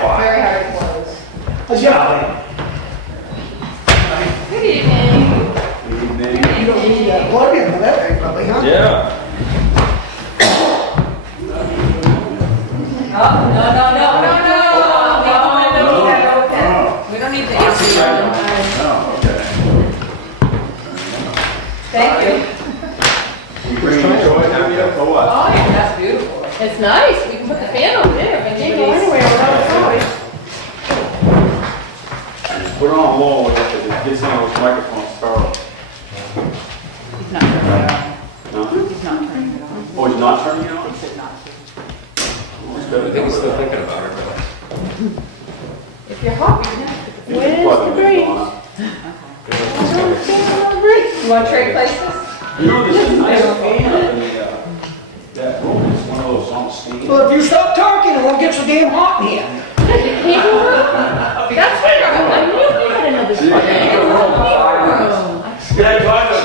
Very hard to close. How's your Good evening. Good evening. You don't need that plug in for that thing, probably, huh? Yeah. Oh, no. We don't need the AC. Oh, okay. Thank you. You bringing the toy down here for what? Oh, yeah, that's beautiful. It's nice. We can put the fan over there. If Can't go anywhere without a toy. Put it on low with it, because it gets on those microphones startled. He's not turning it on. No? He's not turning it on. Oh, he's not turning it on? He said not to. I think he's still thinking about it, but If you're hot, you can have to. You can plug it in on it. You want to trade places? You know, this is nice fan up in the, that room is one of those on steam. Well, if you stop talking, it won't get so damn hot in here. That's fair. I knew we had another Yeah, you got a room for 5 minutes. Yeah,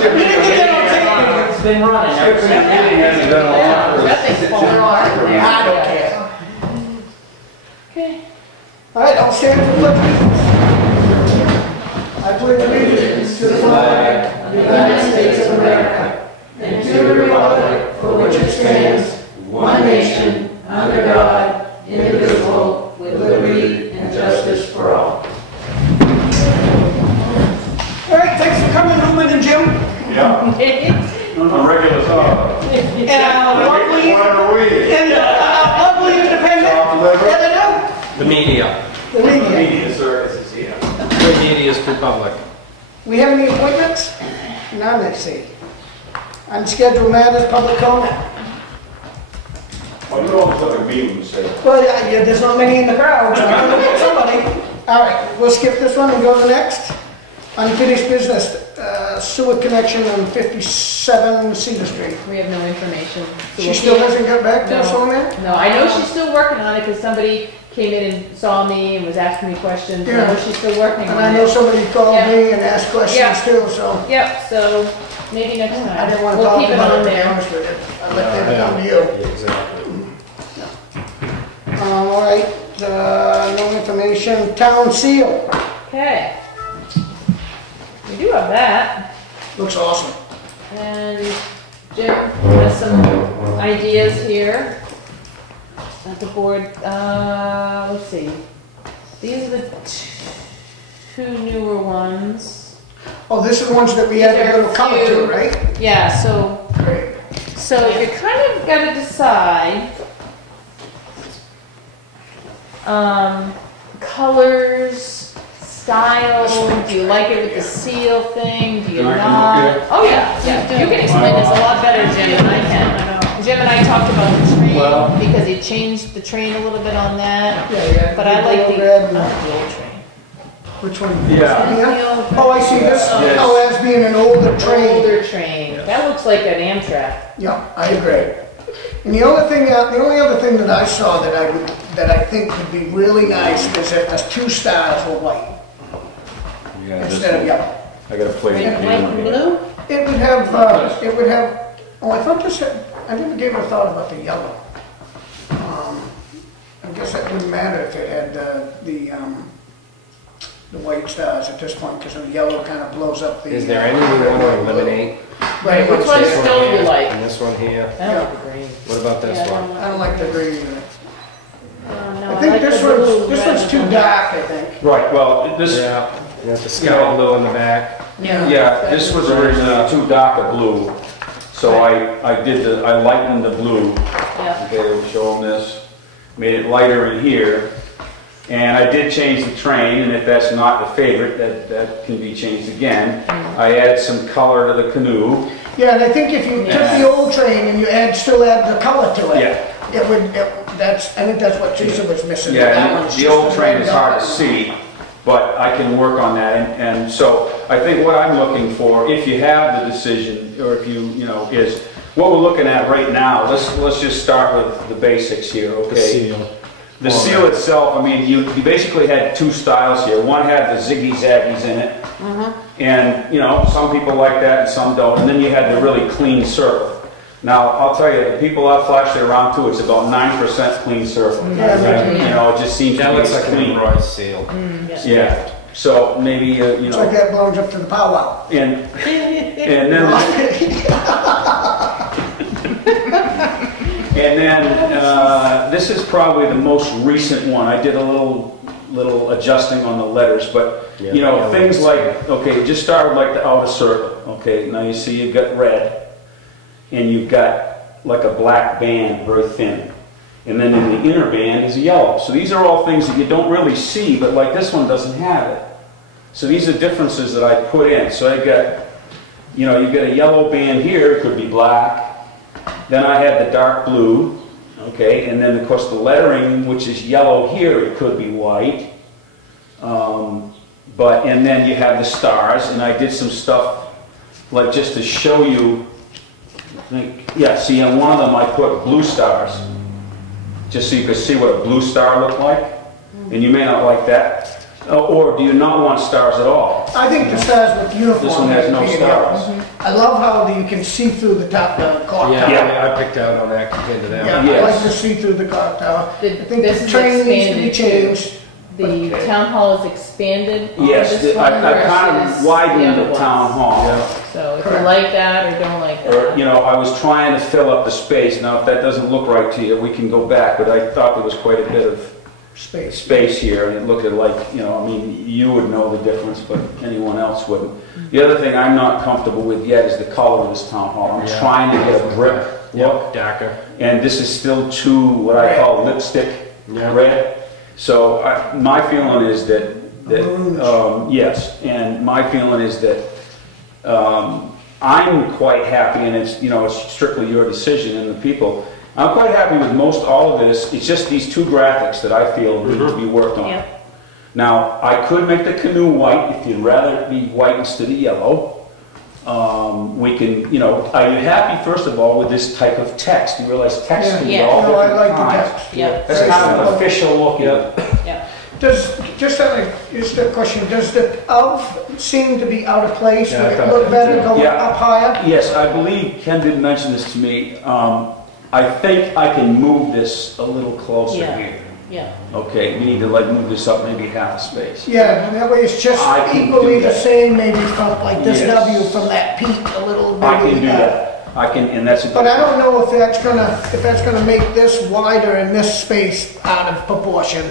You didn't get that on tape. it's been running. Skip's meeting hasn't been a lot. That thing's falling apart. I don't care. Okay. All right, I'll stand for pledge allegiance. I pledge allegiance to the flag of the United States of America and to the republic for which it stands, one nation, under God, indivisible, with liberty and justice for all. All right, thanks for coming, Newman and Jim. Yeah, on regular stuff. Lovely, What are we? and lovely independent. Yeah, The media. they do. The media. Media services, yeah. The media is too public. We have any appointments? None, I see. Unscheduled matters, public comment. Well, you always look at me when you say that. Well, yeah, there's not many in the crowd, so I'm gonna get somebody. All right, we'll skip this one and go to the next. Unfinished business, sewer connection on 57 Cedar Street. We have no information. So She we'll still keep- hasn't got back to us No. on that? No, I know she's still working on it because somebody came in and saw me and was asking me questions. I know Yeah. she's still working And on I know it. somebody called Yeah. me and asked questions Yeah. too, so Yep, so maybe next time. I didn't want to We'll talk keep it about on it, to be there. honest with you. I let them come to you. Yeah, exactly. All right, no information, town seal. Okay. We do have that. Looks awesome. And Jim has some ideas here that the board, let's see. These are the two newer ones. Oh, this is the ones that we had These a are little color to, few. right? Yeah, so Great. you kind of gotta decide, colors, style, do you like it with the seal thing, do you Can I come not? up here? Oh, yeah, you can explain this a lot better, Jim, than I can. Jim and I talked about the Well- train, because he changed the train a little bit on that, Yeah, but I like the red old and- train. Which one? Yeah. Here? Oh, I see this, Yes. oh, as being an older train. Older train, that looks like an Amtrak. Yeah, I agree. And the only other thing that I saw that I think would be really nice is that there's 2 stars of white Yeah, this instead of one. yellow. I got a plate. White and blue? It would have, oh, I thought this had, I never gave it a thought about the yellow. I guess that wouldn't matter if it had the white stars at this point, because the yellow kind of blows up the. Is there any we want to eliminate? Right, Which one This one still you here like? And this one here. I don't like the green. What about this Yeah, one? I don't like the green in it. No, I think like this the blue one's rather too than- dark, I think. Right, well, this, Yeah, you got the sky blue in the back. yeah, this was originally too dark a blue, so I lightened the blue. Yeah. Okay, we'll show them this, made it lighter in here, and I did change the train, and if that's not the favorite, that can be changed again. I added some color to the canoe. Yeah, and I think if you took the old train and you still add the color to it, Yeah. it would, I think that's what Teresa was missing. Yeah, That and one's the just old a train red is hard to dot. see, but I can work on that, and so I think what I'm looking for, if you have the decision, or if you know, is what we're looking at right now. Let's just start with the basics here, okay? The seal. The seal itself, I mean, you basically had 2 styles here. One had the ziggy-zaggies in it, and, you know, some people like that and some don't. And then you had the really clean circle. Now, I'll tell you, the people I've flashed it around to, it's about 9% clean surface. Yeah, You know, it just seems to That be looks like an clean. Royce seal. Yeah, so maybe, you It's like know, that belongs up to the powwow. and then, this is probably the most recent one. I did a little adjusting on the letters, but, you know, things like, okay, just start with like the outer circle, okay? Now you see you've got red, and you've got like a black band, very thin. And then in the inner band is yellow. So these are all things that you don't really see, but like this one doesn't have it. So these are differences that I put in. So I got, you know, you've got a yellow band here, it could be black. Then I had the dark blue, okay, and then of course the lettering, which is yellow here, it could be white. And then you have the stars, and I did some stuff like just to show you. Yeah, see, on one of them I put blue stars, just so you could see what a blue star looked like. And you may not like that. Or do you not want stars at all? I think the stars with uniform. This one has no stars. I love how you can see through the top, the clock tower. Yeah, I picked out on that compared to that. Yeah, I Yes. like to see through the clock tower. I think This the is train needs to be expanded too. changed. The town hall is expanded on Yes, this one I kind versus of widened other the ones. town hall. So if you Correct. like that or don't like Or, that. you know, I was trying to fill up the space. Now, if that doesn't look right to you, we can go back, but I thought there was quite a bit of space here, and it looked like, you know, I mean, you would know the difference, but anyone else wouldn't. The other thing I'm not comfortable with yet is the color of this town hall. I'm trying to get a brick look, Darker. and this is still too, what I call lipstick red. So my feeling is that yes, and my feeling is that I'm quite happy, and it's, you know, it's strictly your decision and the people. I'm quite happy with most all of this. It's just these two graphics that I feel need to be worked on. Yep. Now, I could make the canoe white if you'd rather it be white instead of yellow. We can, you know, are you happy, first of all, with this type of text? You realize text can be Yeah. all No, I different like the kinds. text. Yep. That's kind of an official look. Yep. Just a question, does the of seem to be out of place? Yeah, I Would it thought look that better too. going Yeah. up higher? Yes, I believe Ken did mention this to me. I think I can move this a little closer Yeah. here. Yeah. Okay, we need to like move this up maybe half a space. Yeah, that way it's just I can equally do the that. same, maybe from like this Yes. W from that peak a little bit. I can do that. I can, and that's a good. But I don't know if that's gonna make this wider and this space out of proportion.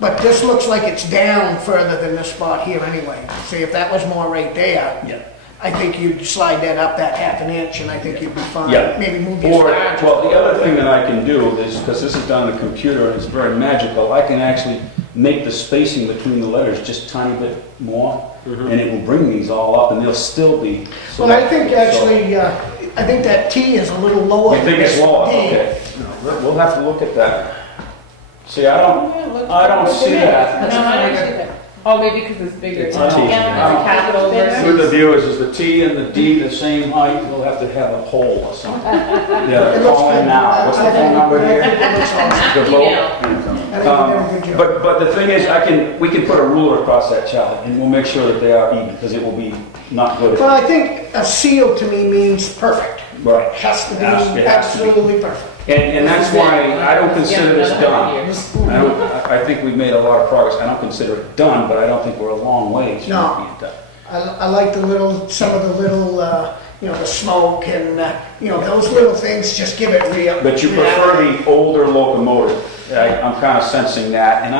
But this looks like it's down further than this spot here anyway. See, if that was more right there, Yeah. I think you'd slide that up that half an inch and I think you'd be fine. Yeah. Maybe move your Or, stars. well, the other thing that I can do is, because this is done on a computer and it's very magical, I can actually make the spacing between the letters just a tiny bit more, and it will bring these all up, and they'll still be. Well, I think actually, I think that T is a little lower. You think than it's this lower? D. Okay. No, we'll have to look at that. See, I don't see that. No, I don't see that. Oh, maybe because it's bigger. It's Yeah, a T. it's a capital For the versus. viewers, is the T and the D the same height? We'll have to have a hole or something. Yeah, It looks call in good. now. What's the phone number I here? think it looks awesome. The vote? Email. I think you did a good job. But the thing is, we can put a ruler across that, Charlie, and we'll make sure that they are even, because it will be not good. Well, I think a seal to me means perfect. Right. It has to be It has to be. absolutely perfect. And that's why I don't consider this Yeah, another done. 100 years. I think we've made a lot of progress. I don't consider it done, but I don't think we're a long ways from No. being done. I like some of the little, the smoke and, those little things just give it real. But you prefer the older locomotive. I'm kind of sensing that. And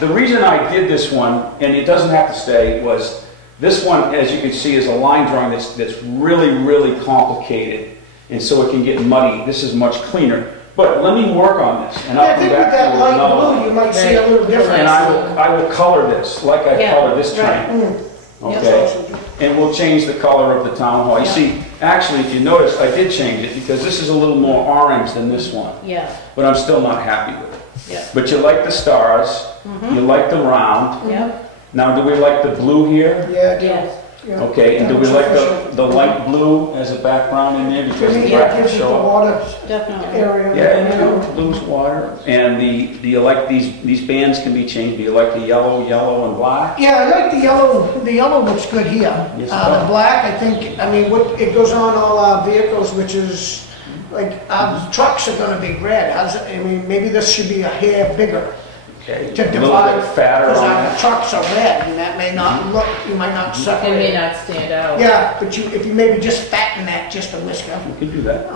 the reason I did this one, and it doesn't have to stay, was this one, as you can see, is a line drawing that's really, really complicated. And so it can get muddy. This is much cleaner. But let me work on this. And I I'll think come with back that to light another blue, one. you might see a Right. little difference. And I will color this like I Yeah, colored this right. train. Yep. Okay? And we'll change the color of the town hall. You Yeah. see, actually, if you notice, I did change it because this is a little more orange than this one. Yeah, But I'm still not happy with it. yeah. But you like the stars, you like the round. Yep. Now, do we like the blue here? Yeah, I do. Yes. Yeah. Okay, and do we That's like official. the light blue as a background in there To because me, the that graphics gives you the show up? water Definitely. area. Yeah, you know, blue's water. And do you like these bands can be changed? Do you like the yellow and black? Yeah, I like the yellow. The yellow looks good here. Yes, it The does. black, I think, I mean, it goes on all our vehicles, which is, like, our trucks are gonna be red. I mean, maybe this should be a hair bigger Okay, to a little divide. bit fatter Because on our that. trucks are red, and that may not look, you might not It may separate. not stand out. Yeah, but if you maybe just fatten that just a whisker. We can do that.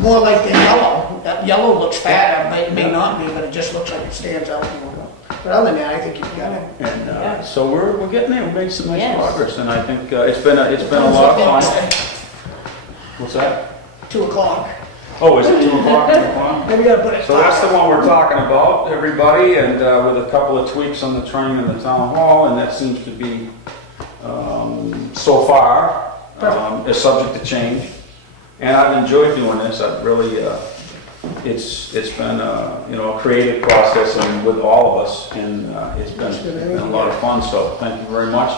More like the yellow. That yellow looks fatter, but it may not be, but it just looks like it stands out more. But other than that, I think you've got it. And so we're getting there. We made some nice Yes. progress, and I think it's been a lot of fun. What's that? 2 o'clock. Oh, is it 2 o'clock? 2 o'clock? Maybe we gotta put it. So that's the one we're talking about, everybody, and with a couple of tweaks on the train in the town hall, and that seems to be, so far, is subject to change. And I've enjoyed doing this. I've really, it's been a creative process and with all of us, and it's been a lot of fun. So thank you very much.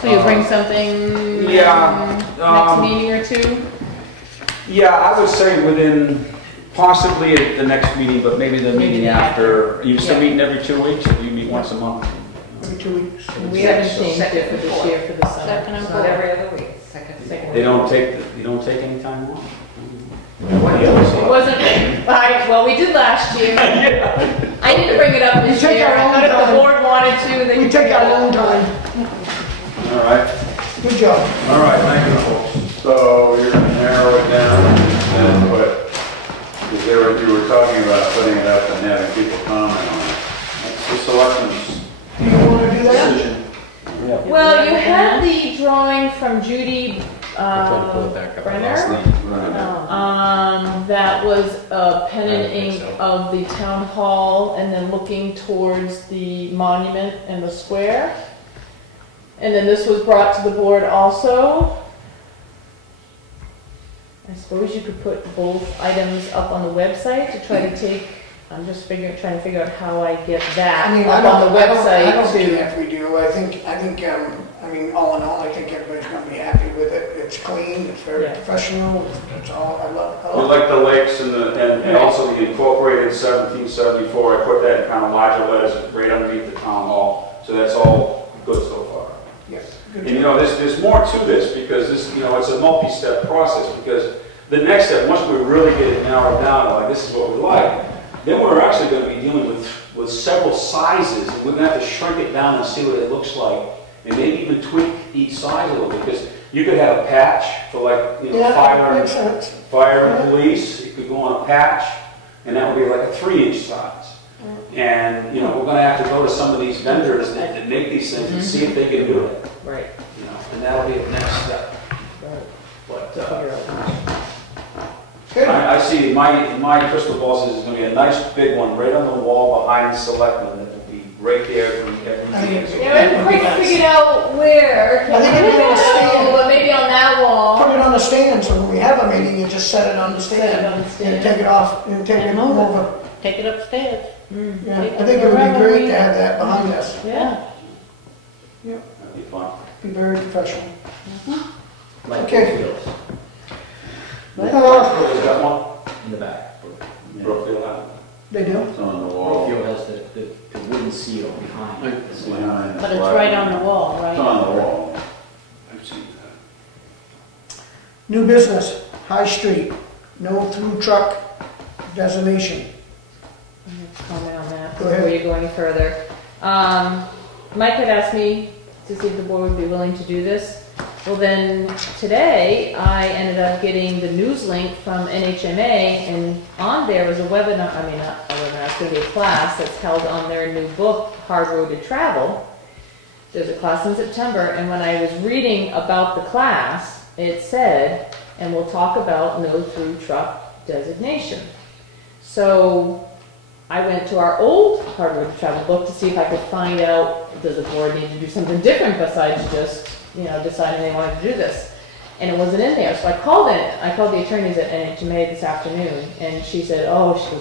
So you'll bring something Yeah, next meeting or two? Yeah, I would say within, possibly at the next meeting, but maybe the meeting after. You still Yeah. meeting every 2 weeks, or do you meet once a month? Every 2 weeks. We haven't changed it for this year for the summer. Second and So- fourth. Every other week. Second. You don't take any time off? It wasn't, well, we did last year. I didn't bring it up this We take year. our I own thought if time. the board wanted to, they We could take bring it our up. own time. All right, Good job. all right, thank you, folks. So you're gonna narrow it down and put, is there what you were talking about, putting it up and having people comment on it? That's the selectmen's Do you wanna do that? decision. Yeah. Well, you had the drawing from Judy I tried to pull it back up. I lost Brenner. it. That was a pen I and don't think ink so. of the town hall and then looking towards the monument and the square. And then this was brought to the board also. I suppose you could put both items up on the website to try to take, I'm just trying to figure out how I get that I mean, up on the I website don't to. care if we do. I think, I mean, all in all, I think everybody's gonna be happy with it. It's clean, it's very Yeah. professional, it's all, I love We it. like the lakes and also the incorporated 1774. I put that in kind of larger letters right underneath the town hall. So that's all good so far. Yeah, good And job. there's more to this because this, it's a multi-step process because the next step, once we really get it narrowed down, like this is what we like, then we're actually going to be dealing with several sizes and we're going to have to shrink it down and see what it looks like and maybe even tweak each size a little bit because you could have a patch for like, Yeah, fire makes sense. and police. It could go on a patch and that would be like a 3-inch size. And, we're going to have to go to some of these vendors that make these things and see if they can do it. Right. And that'll be the next step. Right. But To figure out. Good. I see, my crystal ball says there's going to be a nice big one right on the wall behind the selectmen that will be right there for every meeting. Yeah, I haven't quite figured out where. I think it'd be on a stand. But maybe on that wall. Put it on the stand, so when we have a meeting, you just set it on the Set it stand. on the stand. And take it off, and take it over. Take it upstairs. Yeah, I think it would be great to have that behind us. Yeah. That'd be fun. Be very professional. Like Okay. Brookfield's Brookfield got one? in the back. Brookfield has it. They do? It's on the wall. Brookfield has the wooden seal behind it. It's behind But it's right on the wall, It's right? on the wall. I've seen that. New business, High Street, no through truck designation. Comment on that Go before ahead. you go any further. Mike had asked me to see if the board would be willing to do this. Well then, today, I ended up getting the news link from NHMA, and on there was a webinar, not a webinar, it's gonna be a class that's held on their new book, Hard Road to Travel. There's a class in September, and when I was reading about the class, it said, and we'll talk about no through truck designation. So, I went to our old Hard Road to Travel book to see if I could find out, does the board need to do something different besides just, deciding they wanted to do this? And it wasn't in there, so I called the attorneys at NHMA this afternoon, and she said,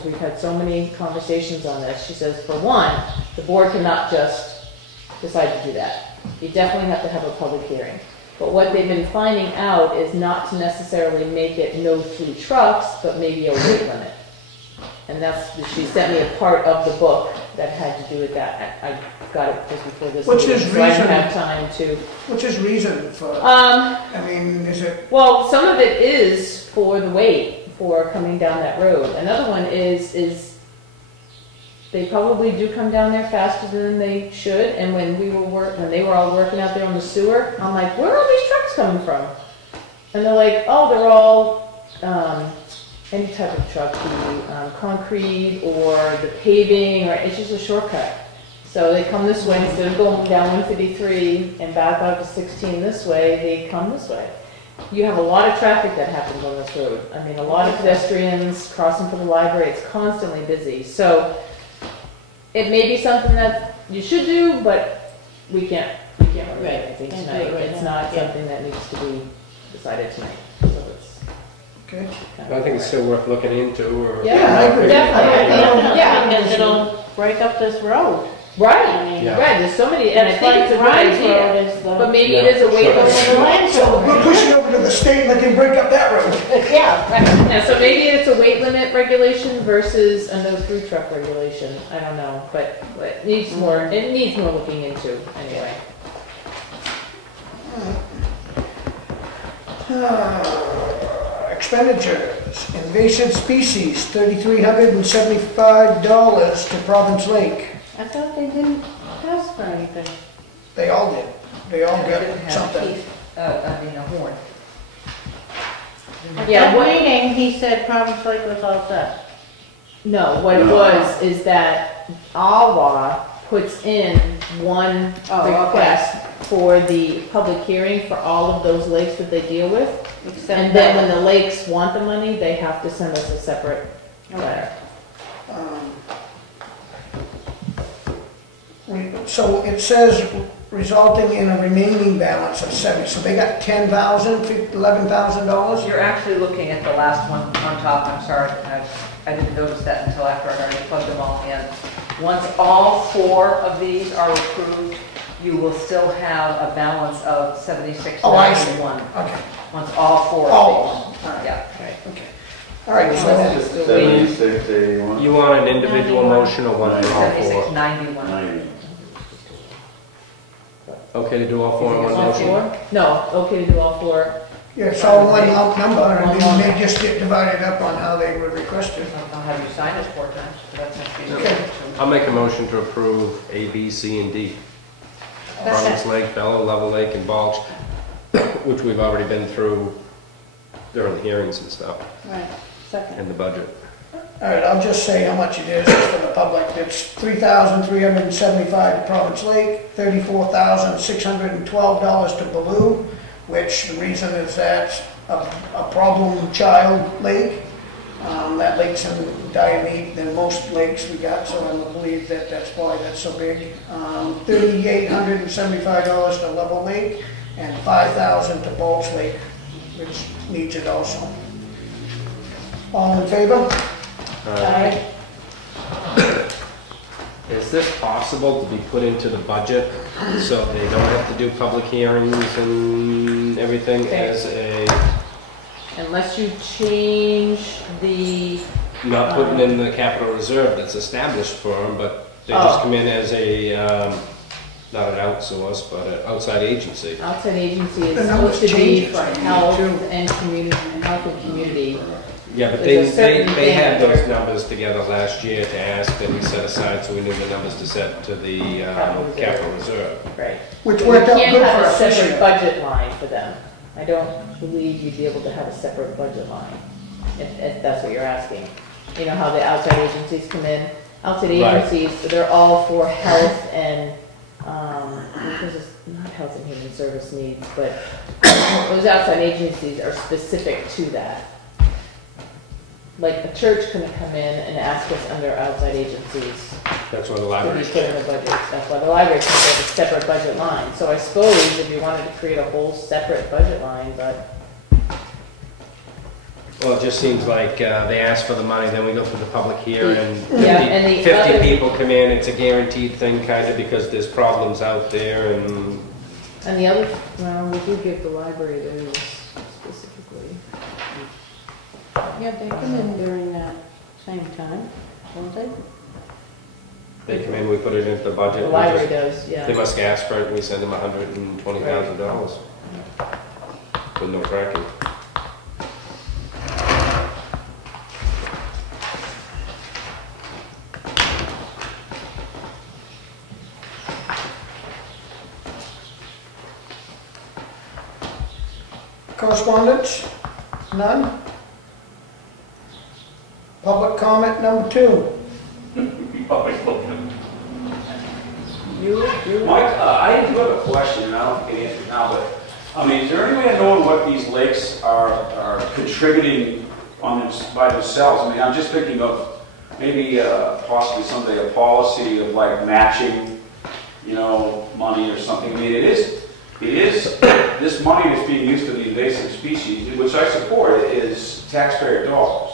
we've had so many conversations on this. She says, for one, the board cannot just decide to do that. You definitely have to have a public hearing. But what they've been finding out is not to necessarily make it no through trucks, but maybe a weight limit. And she sent me a part of the book that had to do with that. I got it just before this What's meeting, his so I reason? didn't have time to. What's his reason for, Um, I mean, is it, well, some of it is for the weight for coming down that road. Another one is they probably do come down there faster than they should. And when they were all working out there on the sewer, I'm like, where are all these trucks coming from? And they're like, oh, they're all any type of truck, the concrete or the paving, or it's just a shortcut. So they come this way instead of going down 153 and back out to 16 this way. They come this way. You have a lot of traffic that happens on this road. I mean, a lot of pedestrians crossing for the library. It's constantly busy. So it may be something that you should do, but we can't really do anything tonight. It's not something that needs to be decided tonight. So it's okay? I think it's still worth looking into, or... Yeah, I agree. Definitely. Yeah. Because it'll break up this road. Right, I mean, Yeah. right. There's so many, and I It's think like it's a good Ryan's idea. Road is the. But maybe Yeah. it is a weight the limit. land So we're road. pushing over to the state and let them break up that road. Yeah, right. Yeah, so maybe it's a weight limit regulation versus a no through truck regulation. I don't know, but it needs more looking into anyway. Expenditures, invasive species, $3,375 to Province Lake. I thought they didn't ask for anything. They all did. They all Didn't got have something. teeth, I mean, a horn. At Yeah, that what- meeting, he said Province Lake was all set. No, what it was is that AWA puts in one Oh, okay. request for the public hearing for all of those lakes that they deal with. Except And then when that. the lakes want the money, they have to send us a separate letter. So it says resulting in a remaining balance of 70, so they got $10,000, $11,000? You're actually looking at the last one on top, I'm sorry, I didn't notice that until after I already plugged them all in. Once all 4 of these are approved, you will still have a balance of Oh, I see. $76.91. Okay, Once all 4 all of of these. them, all right, Yeah. okay. All right, so Unless it's still waiting. 76, You want an individual motion or one for all 4? 76.91. 90. Okay to do all 4 in one All motion? 4? No, okay to do all 4. yeah, it's all one lump number, and then they just get divided up on how they were requested. I'll have you sign it 4 times, so that's not Okay. I'll make a motion to approve A, B, C, and D. Province Lake, Bellow, Level Lake, and Balch, which we've already been through during the hearings and stuff, Right, second. and the budget. All right, I'll just say how much it is for the public. It's $3,375 to Province Lake, $34,612 to Baloo, which the reason is that's a problem child lake. That lake's in dire need than most lakes we got, so I believe that's why that's so big. $3,875 to Level Lake, and $5,000 to Balch Lake, which needs it also. All in favor? Is this possible to be put into the budget so they don't have to do public hearings and everything as a, Unless you change the, not putting in the capital reserve that's established for them, but they just come in as a, not an outsource, but an outside agency? outside agency is The numbers supposed to be change for it. health and community, health and community. Yeah, but There's a certain they had thing- those numbers together last year to ask, and we set aside so we knew the numbers to set to the capital reserve. Right. Which But worked you out can't good have for a us this separate year. budget line for them. I don't believe you'd be able to have a separate budget line, if that's what you're asking. You know how the outside agencies come in? Outside Right. agencies, they're all for health and, because it's not health and human service needs, but those outside agencies are specific to that. Like a church couldn't come in and ask us under outside agencies That's what the to be library's put in the budget. That's why the library can have a separate budget line. So I suppose if you wanted to create a whole separate budget line, but Well, it just seems like they ask for the money, then we go through the public hearing, and Yeah, and the 50 other- people come in, it's a guaranteed thing kind of because there's problems out there and, And the other, well, we do give the library those specifically. Yeah, they come in during that same time, don't they? They come in, we put it into the budget. The we library just- does, yeah. They must ask for it, and we send them $120,000 with no tracking. Correspondence? None? Public comment number 2. Mike, I do have a question, and I don't think I can answer it now, but, I mean, is there any way of knowing what these lakes are contributing by themselves? I mean, I'm just thinking of maybe possibly someday a policy of like matching, money or something. I mean, it is, this money that's being used for the invasive species, which I support, is taxpayer dollars.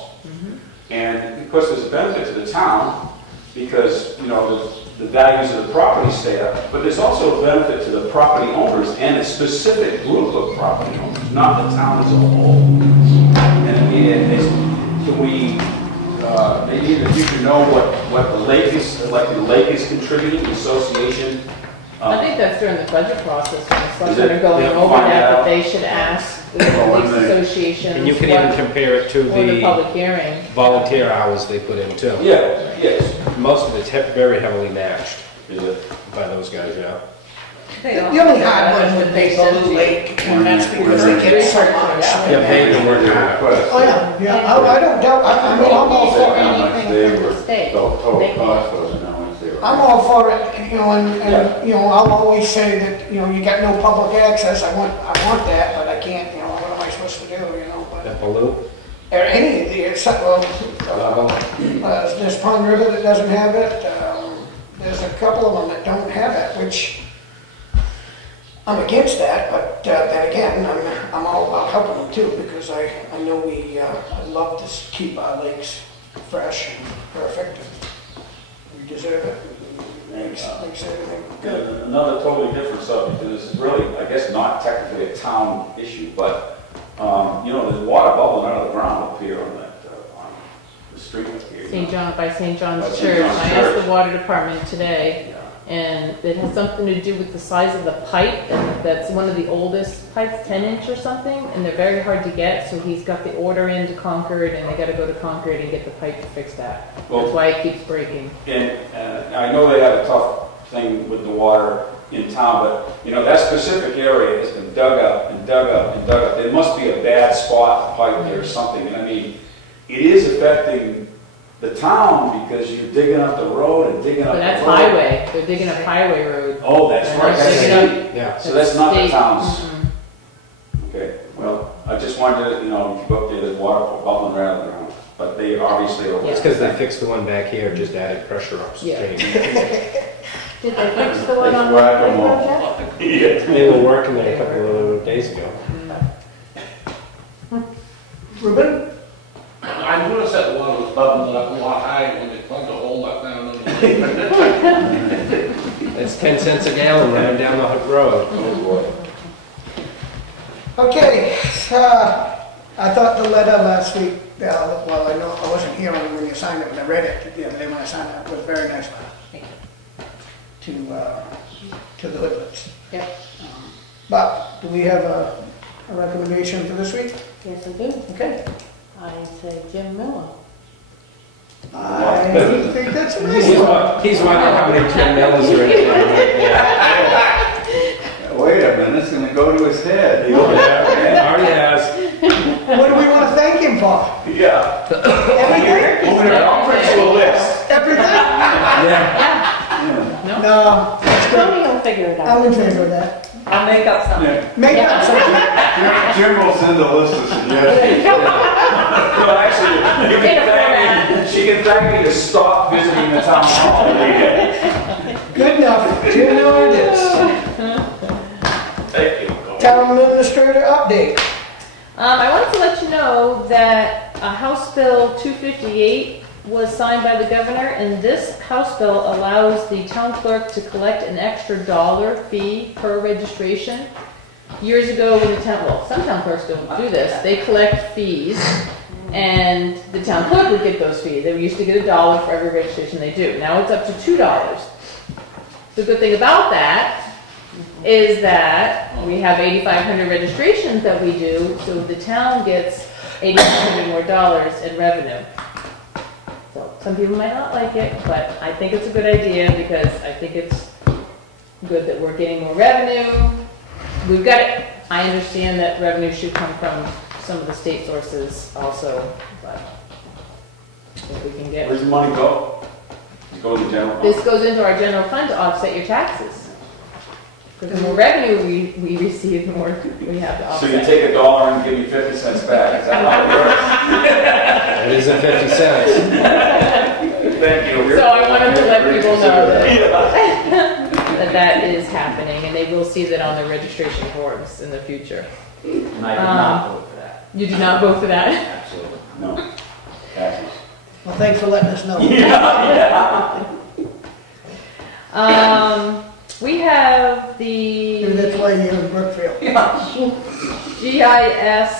And of course, there's a benefit to the town because, the values of the property stay up, but there's also a benefit to the property owners and a specific group of property owners, not the town as a whole. And I mean, can we, maybe in the future know what the lake is contributing, the association? I think that's during the budget process, when the Is selectmen it? are going Yeah, over find that, out. that they should ask the police associations. And you can even compare it to Or the the public hearing. volunteer hours they put in too. Yeah, yes. Most of it's very heavily matched Is it? by those guys, yeah. The only hard one would be the lake, and that's because they get so much. Yeah, they can work hard. Oh, yeah, I don't doubt, I mean, I'm all for it. Anything from the state. They can- I'm all for it, and I'll always say that, you got no public access, I want that, but I can't, what am I supposed to do, but. That balloon, Or any of the, except, there's Pond River that doesn't have it, there's a couple of them that don't have it, which I'm against that, but then again, I'm all about helping them too, because I know I love to keep our lakes fresh and perfect, and we deserve it. Makes everything good. Another totally different subject, and this is really, I guess, not technically a town issue, but, there's water bubbling out of the ground up here on that, on the street up here. By St. John's By St. Church. John's I asked Church. the water department today, Yeah. and it has something to do with the size of the pipe, and that's one of the oldest pipes, 10-inch or something, and they're very hard to get, so he's got the order in to Concord, and they gotta go to Concord and get the pipe to fix that. Well- That's why it keeps breaking. And I know they have a tough thing with the water in town, but, that specific area has been dug up and dug up and dug up. There must be a bad spot, a pipe there or something, and I mean, it is affecting the town because you're digging up the road and digging up But the that's road. highway, they're digging up highway road. Oh, that's And right, they're that's digging state. up- yeah. So that's not the state. town's. Mhm. Okay, well, I just wanted to, keep up there, there's water bubbling right out of the ground, but they obviously are. It's because they fixed the one back here, just added pressure upstream. Did they fix the one on the whack-a-mole. project? Yeah. They were working there a couple of days ago. Ruben? I noticed that water was bubbling up a lot high when they plugged the hole up down in the. It's 10 cents a gallon running down the road. Oh, boy. Okay, I thought the letter last week, well, I know I wasn't here when you signed it, but I read it the other day when I signed it. It was a very nice letter. To the Hoodlets. Yep, But do we have a recommendation for this week? yes I do. Okay. I say Jim Miller. I think that's a nice one. He's wondering how many Tim Mellors are in town. Wait a minute, it's gonna go to his head. Yeah, already has. What do we want to thank him for? Yeah. Everything? We're gonna conference to a list. Everything? Yeah. No, that's good. Tony will figure it out. I'm in favor of that. I'll make up something. Yeah. Make up something. Jim will send a list of suggestions. Well, actually, she can thank me to stop visiting the town hall. Good enough. Jim Miller it is. Thank you. Town administrator update. I wanted to let you know that House Bill 258 was signed by the governor, and this House bill allows the town clerk to collect an extra $1 fee per registration. Years ago, when the town, well, some town clerks don't do this, they collect fees, and the town clerk would get those fees. They used to get $1 for every registration they do. Now it's up to $2. The good thing about that is that we have 8,500 registrations that we do, so the town gets $8,500 more in revenue. So some people might not like it, but I think it's a good idea because I think it's good that we're getting more revenue. We've got it. I understand that revenue should come from some of the state sources also, but if we can get. Where's the money go? It goes to general fund. This goes into our general fund to offset your taxes. Because the more revenue we receive, the more we have to So offset. you take $1 and give me 50 cents back, is that how it works? It isn't 50 cents. Thank you. So I wanted to let people know that that is happening, and they will see that on the registration forms in the future. And I did not vote for that. You did not vote for that? Absolutely. No. Taxes. Well, thanks for letting us know. We have Maybe the that's why you're in Brookfield. GIS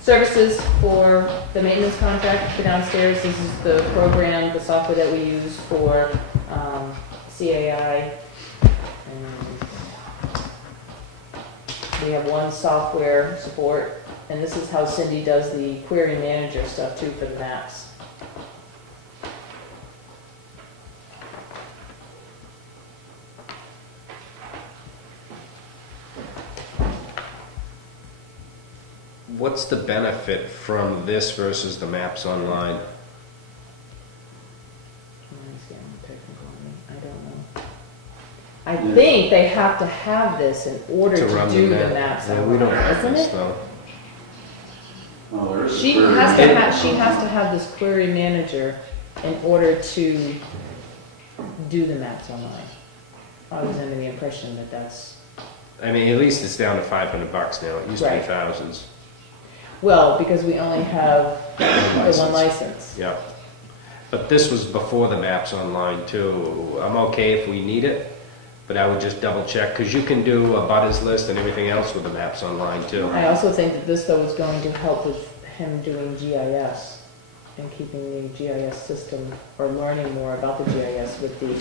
services for the maintenance contract for downstairs. This is the program, the software that we use for CAI. And we have one software support, and this is how Cindy does the query manager stuff too for the maps. What's the benefit from this versus the maps online? I don't know. I think they have to have this in order to run do the map. maps. Yeah, we don't have isn't this it? though. Well, there is a She query. has to have this query manager in order to do the maps online. I was under the impression that that's, I mean, at least it's down to $500 now. It used to be Right. thousands. well, because we only have the one license. Yeah. But this was before the maps online too. I'm okay if we need it, but I would just double check, because you can do a butters list and everything else with the maps online too. I also think that this though is going to help with him doing GIS and keeping the GIS system, or learning more about the GIS with the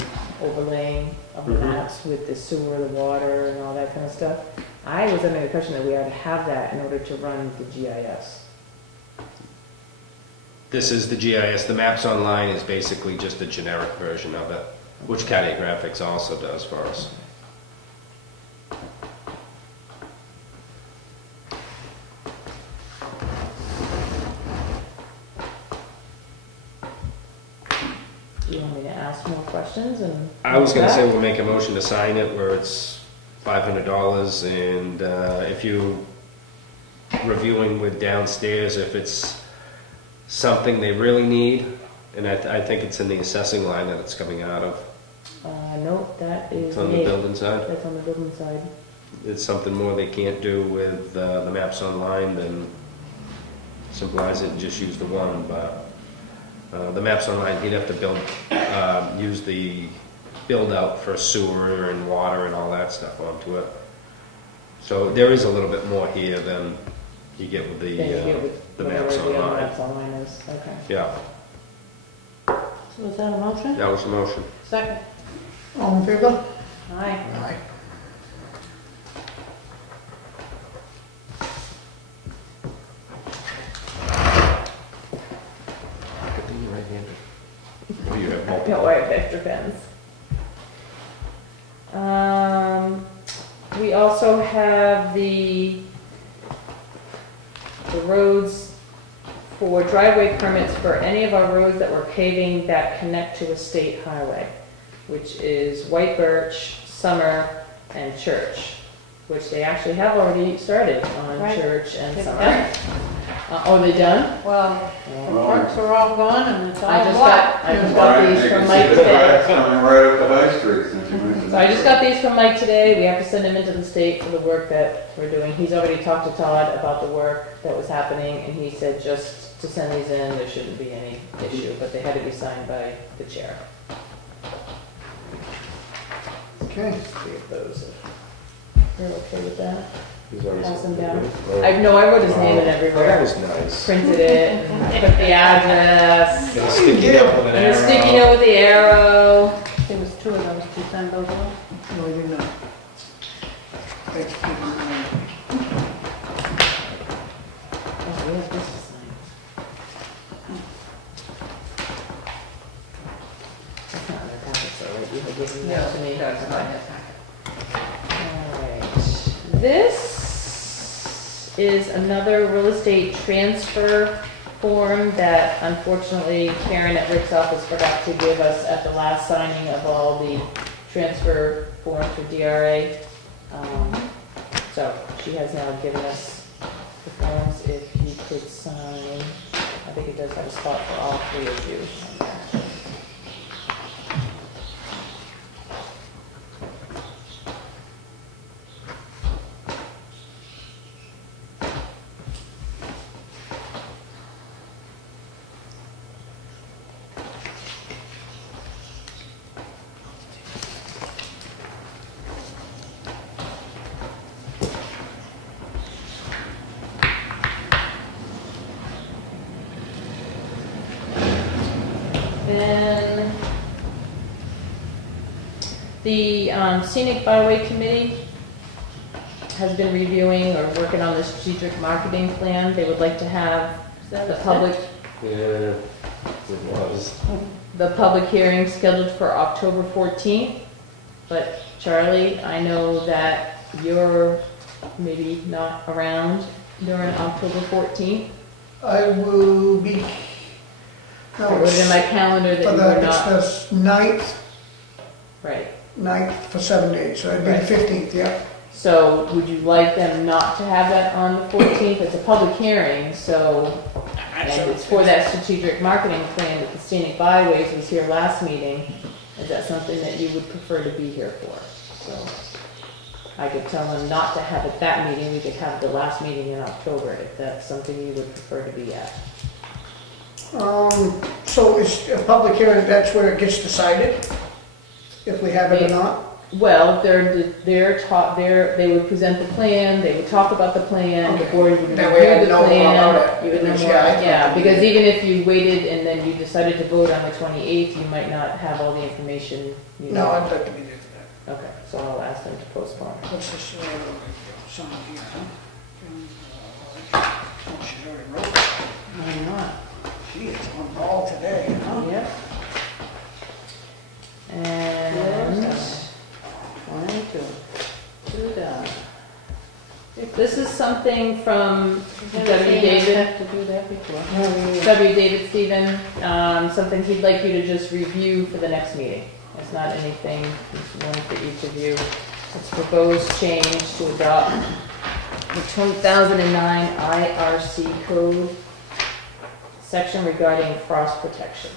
overlaying of the maps, with the sewer, the water, and all that kind of stuff. I was under the impression that we had to have that in order to run the GIS. This is the GIS. The maps online is basically just a generic version of it, which Cartographics also does for us. Do you want me to ask more questions? And I was going to say we'll make a motion to sign it where it's $500, and if you reviewing with downstairs, if it's something they really need, and I think it's in the assessing line that it's coming out of. Nope, that is It's on the building side. That's on the building side. It's something more they can't do with the maps online, then simplifies it and just use the one. But the maps online, he'd have to use the build out for sewer and water and all that stuff onto it. So there is a little bit more here than you get with the maps whatever the other online. maps online is. Okay. Yeah, So is that a motion? that was the motion. Second. All in favor? Aye. Aye. Good thing you're right-handed. Oh, you have Don't multiple. worry, extra pens. We also have the roads for driveway permits for any of our roads that we're paving that connect to a state highway, which is White Birch, Summer, and Church, which they actually have already started on Right. Church and They've Summer. done. Oh, they done? Well, the Well, bricks are all gone and it's I all just black. got these You from can Mike see the today. tracks coming right up the high street since you mentioned. So I just got these from Mike today. We have to send them into the state for the work that we're doing. He's already talked to Todd about the work that was happening, and he said just to send these in, there shouldn't be any issue, but they had to be signed by the chair. Okay. See if those, you're okay with that? He's always- Pass them down. Oh. I know, I wrote his name in That everywhere, was nice. printed it, put the address, And a sticky note with an and a sticky arrow. note with the arrow. There was two of those, did you sign both of them? No, I did not. Thanks for keeping me on. Oh, we have this to sign. That's not in our packet, so right, you have given that to me. No, it's not in your packet. Alright, this is another real estate transfer form that unfortunately Karen at Rick's office forgot to give us at the last signing of all the transfer forms for DRA. So she has now given us the forms. If you could sign, I think it does have a spot for all three of you. Then the Scenic Byway Committee has been reviewing or working on the strategic marketing plan. They would like to have the public Yeah, it was. the public hearing scheduled for October 14th. But Charlie, I know that you're maybe not around during October 14th. I will be, I put it in my calendar that for you the, were not, it's the 9th, right. 9th for 7 days, so it'd be the Right. 15th, yeah. So would you like them not to have that on the 14th? It's a public hearing, so, and it's for that strategic marketing plan that the Scenic Byways was here last meeting. Is that something that you would prefer to be here for? So I could tell them not to have it that meeting, we could have the last meeting in October, if that's something you would prefer to be at. So is a public hearing, that's where it gets decided? If we have it or not? Well, they would present the plan, they would talk about the plan, the Okay. board would review That way I the know more about plan. it. You would know more, Yeah, I yeah, thought- because even if you waited and then you decided to vote on the 28th, you might not have all the information you No, know. I'd like to be there for Okay, so I'll ask them to postpone. that. What's this, sign here, huh? Oh, she's already wrote it. Why not? She is on ball today, huh? Yep. And One, two down. this is something from W. W. David. Have to do that before. W. David Stephen, something he'd like you to just review for the next meeting. It's not anything, it's one for each of you. It's proposed change to adopt the 2009 IRC code section regarding frost protection.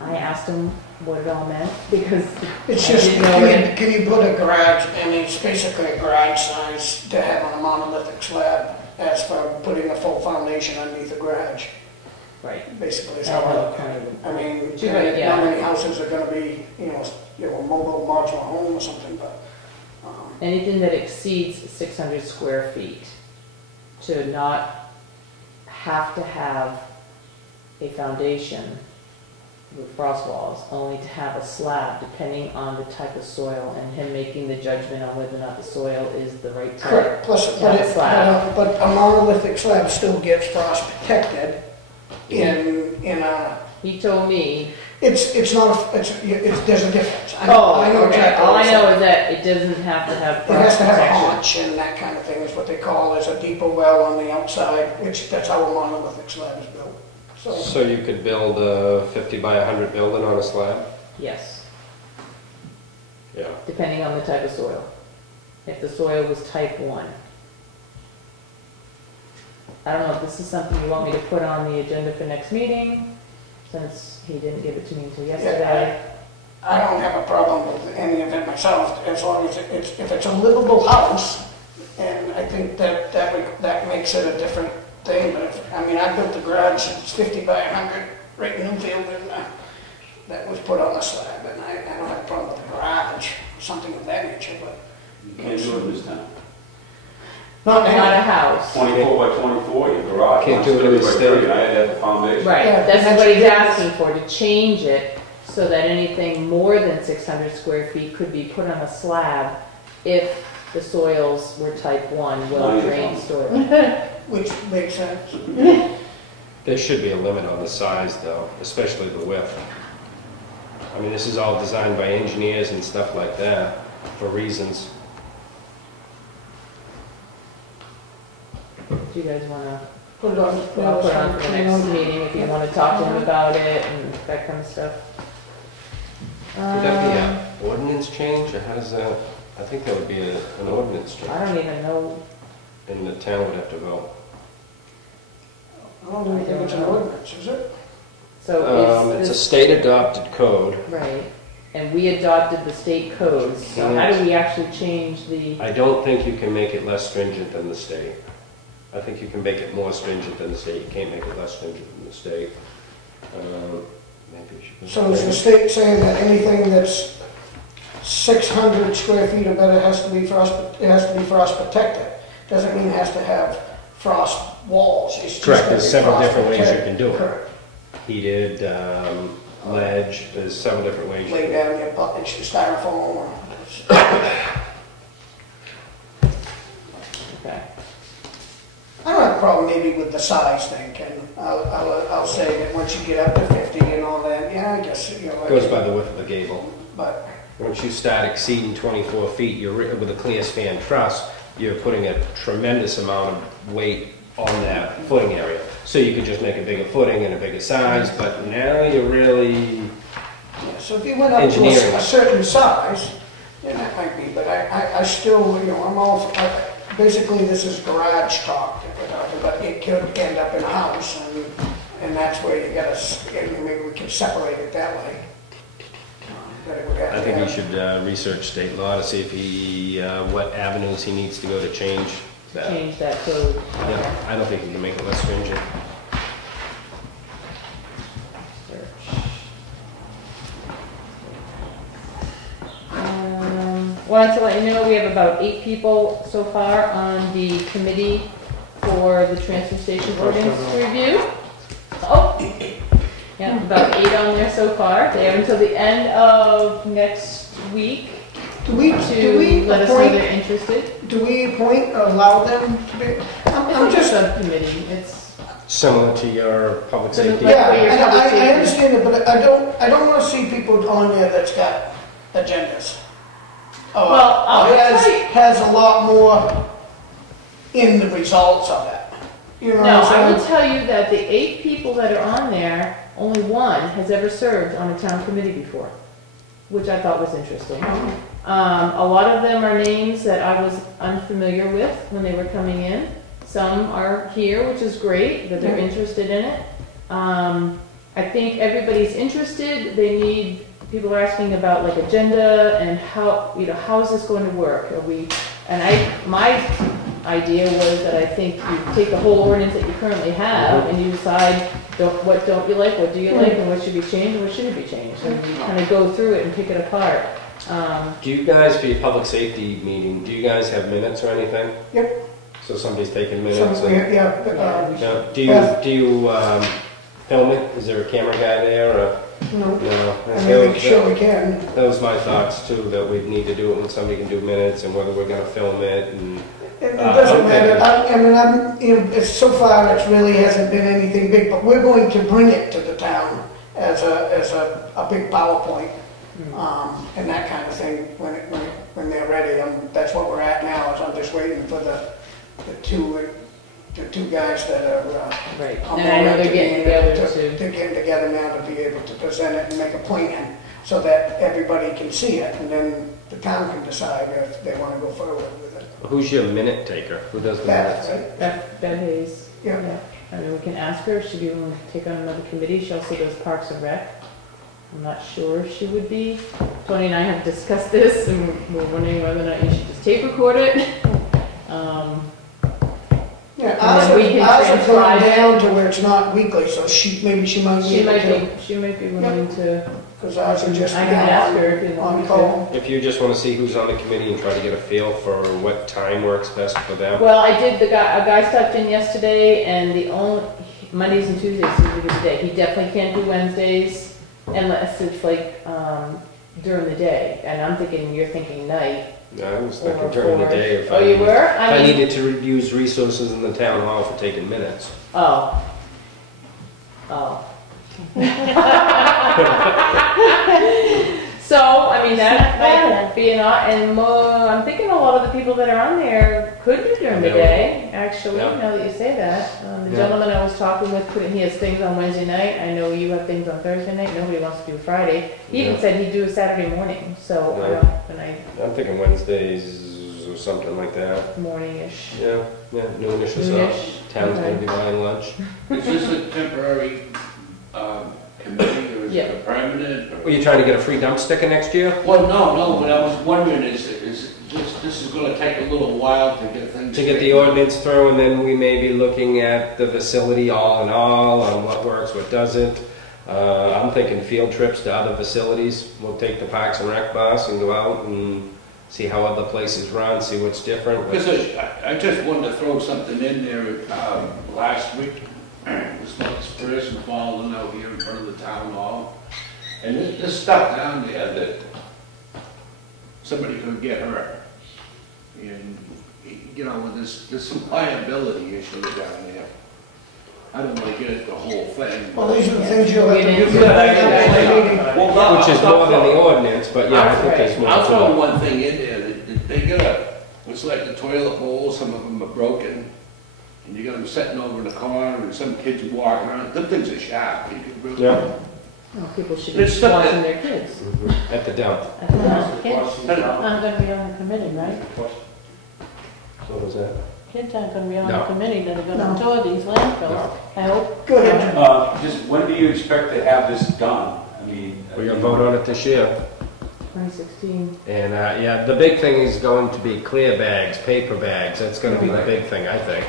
I asked him what it all meant because It's I just, didn't know it. can you put a garage, I mean, it's basically a garage size to have on a monolithic slab as for putting a full foundation underneath a garage. Right. Basically, is I don't how know, I kind of- I mean, Too bad, yeah. not many houses are gonna be, a mobile modular home or something, but, Anything that exceeds 600 square feet to not have to have a foundation with frost walls, only to have a slab depending on the type of soil and him making the judgment on whether or not the soil is the right type. correct, plus, Yeah, slab. but a monolithic slab still gets frost protected in a, He told me, it's not, there's a difference. I know okay, exactly all what I you're know saying. is that it doesn't have to have It has frost to have a protection. haunch and that kind of thing is what they call as a deeper well on the outside, which that's how a monolithic slab is built. So you could build a 50 by 100 building on a slab? Yes, Yeah. depending on the type of soil. If the soil was type 1. I don't know if this is something you want me to put on the agenda for next meeting, since he didn't give it to me until yesterday. I don't have a problem with any of it myself, as long as if it's a livable house, and I think that makes it a different thing, but I mean, I built the garage, it's 50 by 100, right in Newfield, and that was put on the slab, and I don't have a problem with the garage, something of that nature, but. You can't do it in this town. Not Not a now. house. 24 by 24, your garage. Can't do it in the 30 by state. 30. I had to have the foundation. Right, Yeah, that's that's- what he's asking for, to change it so that anything more than 600 square feet could be put on a slab if the soils were type 1, well-drained soil. Which makes sense. There should be a limit on the size though, especially the width. I mean, this is all designed by engineers and stuff like that for reasons. Do you guys want to, Put it on. I'll put it on for the next meeting if you want to talk to him about it and that kind of stuff. Would that be an ordinance change, or how does that, I think that would be an ordinance change. I don't even know, And the town would have to vote. I don't even think it's an ordinance, is it? so It's a is state adopted code. this, right, and we adopted the state codes, so how do we actually change the, I don't think you can make it less stringent than the state. I think you can make it more stringent than the state. You can't make it less stringent than the state. Maybe you should. So is the state saying that anything that's 600 square feet or better has to be frost, it has to be frost protected? Doesn't mean it has to have frost walls. It's just Correct, gotta there's be several frost different ways you protected. can do it. Correct. Heated, ledge, there's several different ways. you Lay can- down your buckets, your styrofoam. or- okay. I don't have a problem maybe with the size thing, Ken. I'll say that once you get up to 50 and all that, yeah, I guess, you know. Goes by the width of the gable. But, Once you start exceeding 24 feet, with a clear span truss, you're putting a tremendous amount of weight on that footing area. So you could just make a bigger footing and a bigger size, but now you're really, yeah, so if you went up to Engineering. a certain size, then that might be, but I still, you know, I'm all, basically this is garage talk, but it could end up in a house, and that's where you gotta, maybe we can separate it that way. But it would have I to think you have- should research state law to see if he, what avenues he needs to go to change that. Change that code. Yeah, I don't think you can make it less stringent. Wanted to let you know, we have about 8 people so far on the committee for the transfer station ordinance review. Oh, yeah, about 8 on there so far. They have until the end of next week Do we to let us know appoint, they're interested. do we appoint or allow them to be, I'm It's a just, subcommittee, it's, Similar to your public So safety. like yeah, where your and public I safety- understand it, but I don't wanna see people on there that's got agendas. Well, I'll Has, tell you- has a lot more in the results of it. You know no, what I I'm will saying? tell you that the 8 people that are on there, only 1 has ever served on a town committee before, which I thought was interesting. A lot of them are names that I was unfamiliar with when they were coming in. Some are here, which is great, that they're interested in it. I think everybody's interested. They need, people are asking about like agenda and how, you know, how is this going to work? Are we, and my idea was that I think you take the whole ordinance that you currently have and you decide what don't you like, what do you like, and what should be changed, and what shouldn't be changed. And you kind of go through it and pick it apart. Do you guys, for your public safety meeting, do you guys have minutes or anything? Yep. So somebody's taking So, minutes? yeah, No. Do you film it? Is there a camera guy there, or? no, No. I mean, sure we can. That was my thoughts too, that we'd need to do it when somebody can do minutes, and whether we're gonna film it, and It doesn't okay. matter, I mean, you know, so far, it really hasn't been anything big, but we're going to bring it to the town as a big PowerPoint, and that kind of thing, when they're ready. That's what we're at now, is I'm just waiting for the two guys that are, Right. I'm And I know already they're getting together to. They're getting together now to be able to present it and make a plan, so that everybody can see it, and then the town can decide if they want to go forward with it. who's your minute taker? Who does the That's minutes? right. Beth Hayes. Yeah. I mean, we can ask her if she'd be willing to take on another committee. She also does Parks and Rec. I'm not sure if she would be. Tony and I have discussed this, and we're wondering whether or not you should just tape record it. Yeah, And then we can ours are transcribe going it. down to where it's not weekly, so maybe she might be She able might to. be, she might be willing to, Because ours are just I can ask her if you on want me to. call. If you just want to see who's on the committee and try to get a feel for what time works best for them. Well, I did, a guy stopped in yesterday, and the only, Mondays and Tuesdays seem to be the day. He definitely can't do Wednesdays unless it's like, during the day. And I'm thinking, you're thinking night. No, I was thinking Or during the for- day if Oh, you were? if I needed to use resources in the town hall for taking minutes. Oh. Oh. So, I mean, that might be an, and I'm thinking a lot of the people that are on there could do during the day, actually, Yeah. now that you say that. The Yeah. gentleman I was talking with, he has things on Wednesday night, I know you have things on Thursday night, nobody wants to do Friday. He even Yeah. said he'd do a Saturday morning, so, I'm thinking Wednesdays or something like that. morning-ish. Yeah, noonish or so. Noonish, Town's okay. gonna be buying lunch. Is this a temporary committee or is Yeah. it a permanent? Were you trying to get a free dump sticker next year? Well, no, what I was wondering is this is gonna take a little while to get things. To get the ordinance through, and then we may be looking at the facility all in all, on what works, what doesn't. I'm thinking field trips to other facilities. We'll take the Parks and Rec bus and go out and see how other places run, see what's different. Because I just wanted to throw something in there, last week, this month's person falling out here in front of the town hall. And there's stuff down there that somebody could get hurt. And, you know, there's some liability issue down there. I don't want to get at the whole thing. Well, these are the things you'll have to do. Which is more than the ordinance, but yeah, I think there's more I'll to throw it. one thing in there, that they got it's like the toilet bowl, some of them are broken, and you got them sitting over in the corner, and some kids walking around, them things are sharp, you could really. Yeah, Well, people should be It's stuff watching their kids. at the dump. Kids aren't gonna be on the committee, right? What was that? Kids aren't gonna be on the No. committee that are gonna No. tour these landfills, I hope. Go ahead. Just when do you expect to have this done? I mean. We're gonna vote on it this year. 2016. And, yeah, the big thing is going to be clear bags, paper bags. That's gonna be the big thing, I think.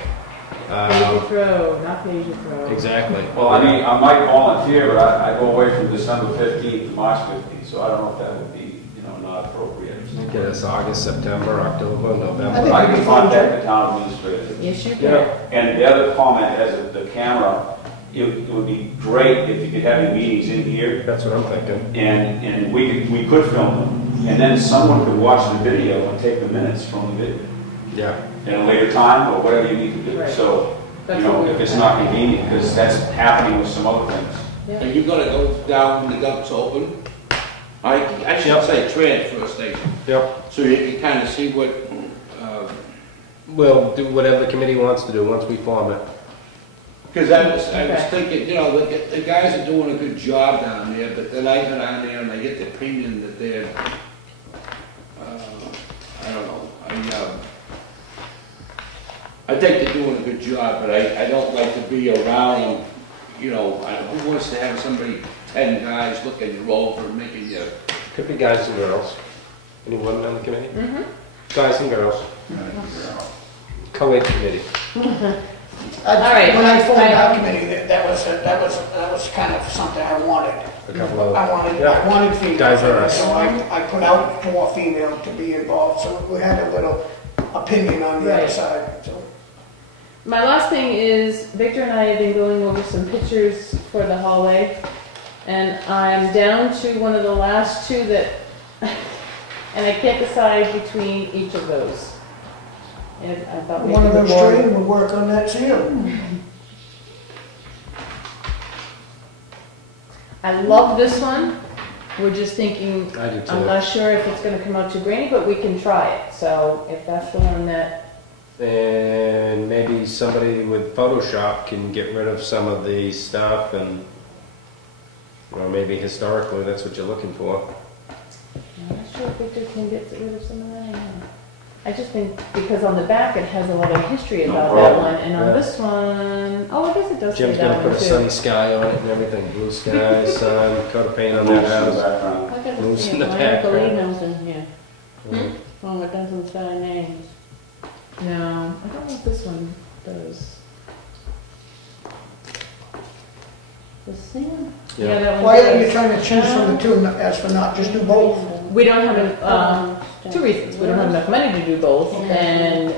Pay as you throw, not pay as you throw. Exactly. Well, I mean, I might volunteer, but I go away from December 15th to March 15th, so I don't know if that would be, not appropriate. Get us August, September, October, I November. think- I can contact the town administrator. Yes, you Yeah. can. And the other comment, as the camera, it would be great if you could have your meetings in here, That's what I'm thinking. and we could film them, and then someone could watch the video and take the minutes from the video Yeah. at a later time, or whatever you need to do. Right. So, That's what if we- it's not convenient, because that's happening with some other things. Are you gonna go down when the dump's open? I should Yep. say transfer station, Yep. so you can kind of see what, We'll do whatever the committee wants to do once we form it. because I was Okay. thinking, the guys are doing a good job down there, but then I go down there and I get the opinion that they're, I don't know, I think they're doing a good job, but I don't like to be around, who wants to have somebody, 10 guys looking you over and making you, Could be guys and girls. Anyone on the committee? Mm-hmm. Guys and girls. Co-ed committee. All right. When I formed our committee, that was kind of something I wanted. A couple of. I wanted females. Diverse. So I put out more female to be involved, so we had a little opinion on the other Right. side, so. My last thing is, Victor and I have been going over some pictures for the hallway, and I'm down to one of the last two that, and I can't decide between each of those. And I thought maybe One of the those board- three, we'll work on that seal. I love this one. We're just thinking, I do too. I'm not sure if it's gonna come out too grainy, but we can try it. So if that's the one that, And maybe somebody with Photoshop can get rid of some of the stuff and, or maybe historically, that's what you're looking for. I'm not sure if Victor can get rid of some of that or not. I just think because on the back it has a lot of history about that one, and on this one, oh, I guess it does say Jim's that gonna one put a too. sunny sky on it and everything, blue sky, sun, coat of paint on that house. I gotta Moves see in if the my Uncle background. Eno's in here. Mhm. Oh, it doesn't say names. No, I don't know if this one does. The Sam? Yeah, that one Why are you does. trying to choose from the two as for not just do both? We don't have, two reasons. We don't have enough money to do both, and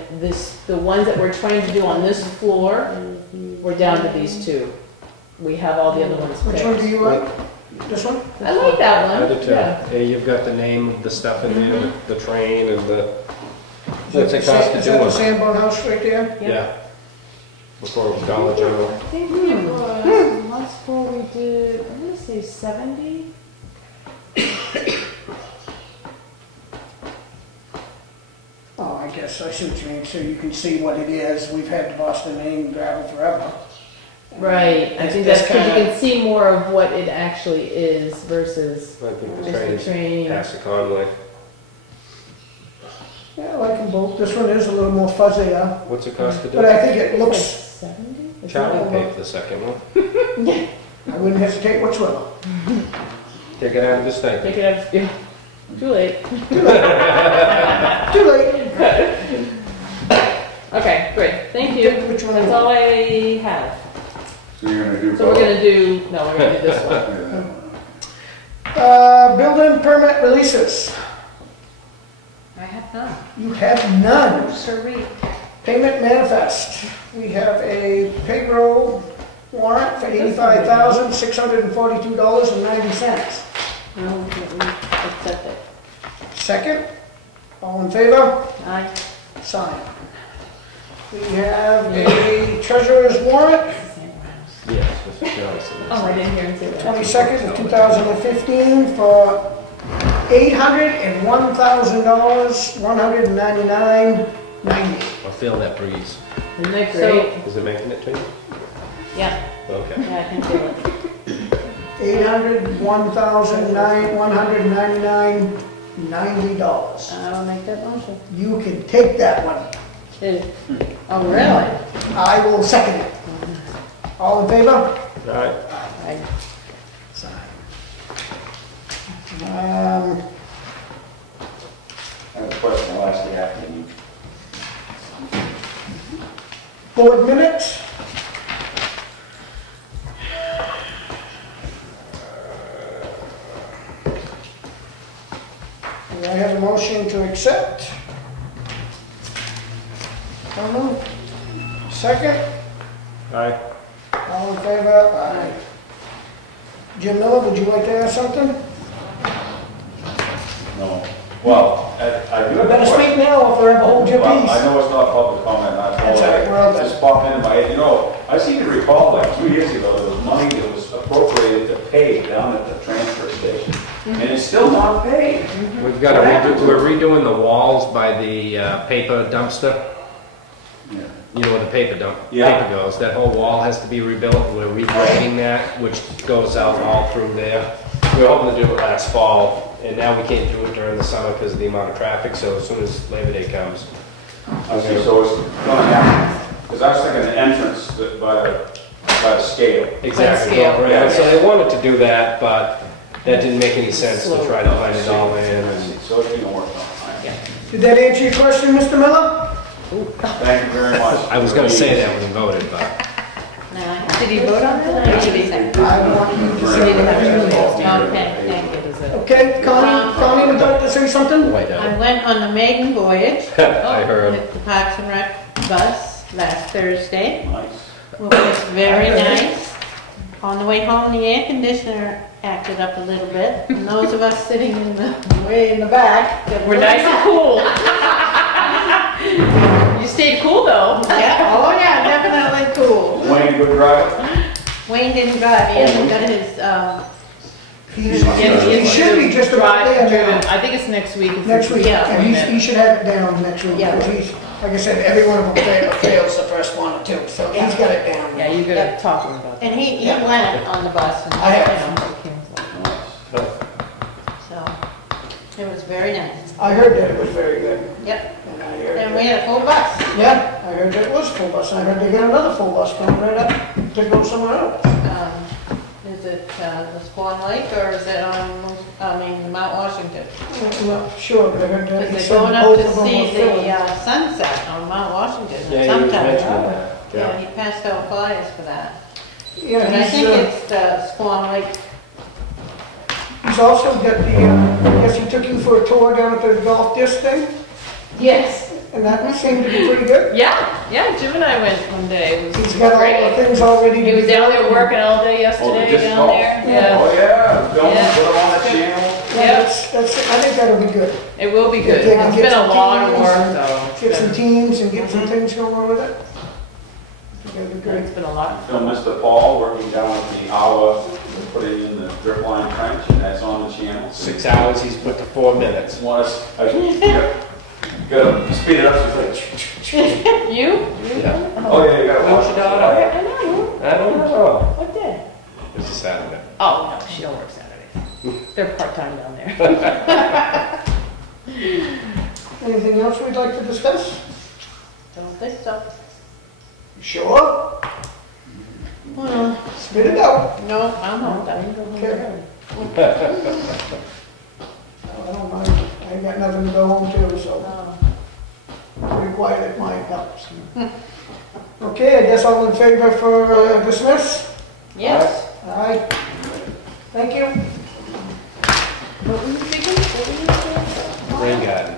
the ones that we're trying to do on this floor, we're down to these two. We have all the other ones Which one do fixed. you like? This one? I like that I one, do too. yeah. Yeah, you've got the name of the stuff in there, the train and the, Is what's that it cost to is do that the it? Sanborn house right there? Yeah. Before it was Dollar General. I think it was, last fall we did, I'm gonna say 70? Oh, I guess I see what you mean, so you can see what it is. We've had the Boston name gravel forever. Right, I think that's because you can see more of what it actually is versus I think the just train the is train. past the Conway. Yeah, I like them both. This one is a little more fuzzier, What's it cost to do? but I think it Like looks, 70? Is Charlie that- paid for the second one. I wouldn't hesitate whatsoever. Take it out of this thing. Take it out, yeah. Too late. Too late. Okay, great, thank you. Which one? That's all I have. So you're gonna do So we're both? gonna do, no, we're gonna do this one. Yeah. Building permit releases. I have none. You have none. Sirree. Payment manifest. We have a payroll warrant for $85,642.90. No, accept it. Second, all in favor? Aye. Sign. We have a treasurer's warrant, Yes, Mr. Johnson. Oh, I didn't hear him say that. 22nd of 2015 for $801,000, $199.90. I'll feel that breeze. Isn't that great? Is it making it to you? Yeah, Okay. yeah, I can feel it. $801,199.90. I'll make that motion. You can take that one. Oh, really? I will second it. All in favor? All right. Aye. Sign. I have a question, I'll ask you after you. Board minutes. Do I have a motion to accept? So moved. Second, Aye. all in favor? Aye. Jim Miller, would you like to ask something? No. Well, I do You have a better question. speak now or forever hold your Well, peace. I know it's not public comment, That's all right, we're all done. just popped into my head, I seem to recall like 2 years ago, there was money that was appropriated to pay down at the transfer station, and it's still not paid. We've got to redo, we're redoing the walls by the paper dumpster. Yeah. You know where the paper Yeah. paper goes. That whole wall has to be rebuilt. We're regrading that, which goes out all through there. We were hoping to do it last fall, and now we can't do it during the summer because of the amount of traffic, so as soon as Labor Day comes. I see, so it's gonna happen, because I was thinking the entrance by the scale. Exactly. scale. Right. So they wanted to do that, but that didn't make any sense to try to find it all in. I and- see, so it's being worked on. Did that answer your question, Mr. Miller? Thank you very much. I was gonna say that when we voted, but Did he vote on that? Or did he say? I want you to He say didn't have that. to. Okay, thank you. Okay, Connie would like to say something? White I out. went on the maiden voyage I heard. with the Parks and Rec bus last Thursday. Nice. It was very nice. On the way home, the air conditioner acted up a little bit. And those of us sitting in the, way in the back. We're nice and cool. You stayed cool though. Yeah, oh yeah, definitely cool. Wayne, good driver? Wayne didn't drive, he hasn't got his, He should be just about there Driven. now. I think it's next week. It's Next week, Yeah. and he should have it down next week, Yeah. because he's, like I said, every one of them fails the first one or two, so he's got it down. Yeah, you gotta Yep. talk to him about that. and he went on the bus and, I have. so, it was very nice. I heard that it was very good, Yep. and And we had a full bus. Yeah, I heard it was full bus, I heard they got another full bus coming right up to go somewhere else. Is it the Swan Lake or is it on, Mount Washington? I'm not sure, but I heard that. Because he they're said going up both to of them see were filling. the sunset on Mount Washington Yeah, he was sometime. mentioning that. Yeah, he passed out flyers for that. Yeah, And I think he's, it's the Swan Lake. he's also got the, I guess he took you for a tour down at the golf disc thing, Yes. and that seemed to be pretty good. Yeah, Jim and I went one day. It was He's got all the great. things already. He was down there working all day Oh, yesterday disc down golf? there. Yeah. Oh, yeah, don't Yeah. put them on the channel. Yeah, that's, I think that'll be good. It will be good. They can It's get been a some lot of teams work and though. Get some teams and get some things going on with it. I think that'll be It's great. been a lot. Film Mr. Paul working down at the hour, putting in the drip line trench, and that's on the channel. 6 hours, he's put to 4 minutes. Want us, gotta speed it up, so it's like, You? Yeah. oh yeah, you gotta watch Where's it. your daughter? I know. I don't know. What day? It's a Saturday. Oh, no, she don't work Saturdays. They're part-time down there. Anything else we'd like to discuss? Don't think so. Sure, Well, spit it out. no, I'm not done. Okay. I don't mind, I ain't got nothing to go home to, so pretty quiet at my house. Okay, I guess all in favor for dismiss? Yes. Aye. Thank you. What were you thinking? What were you saying? Rain garden.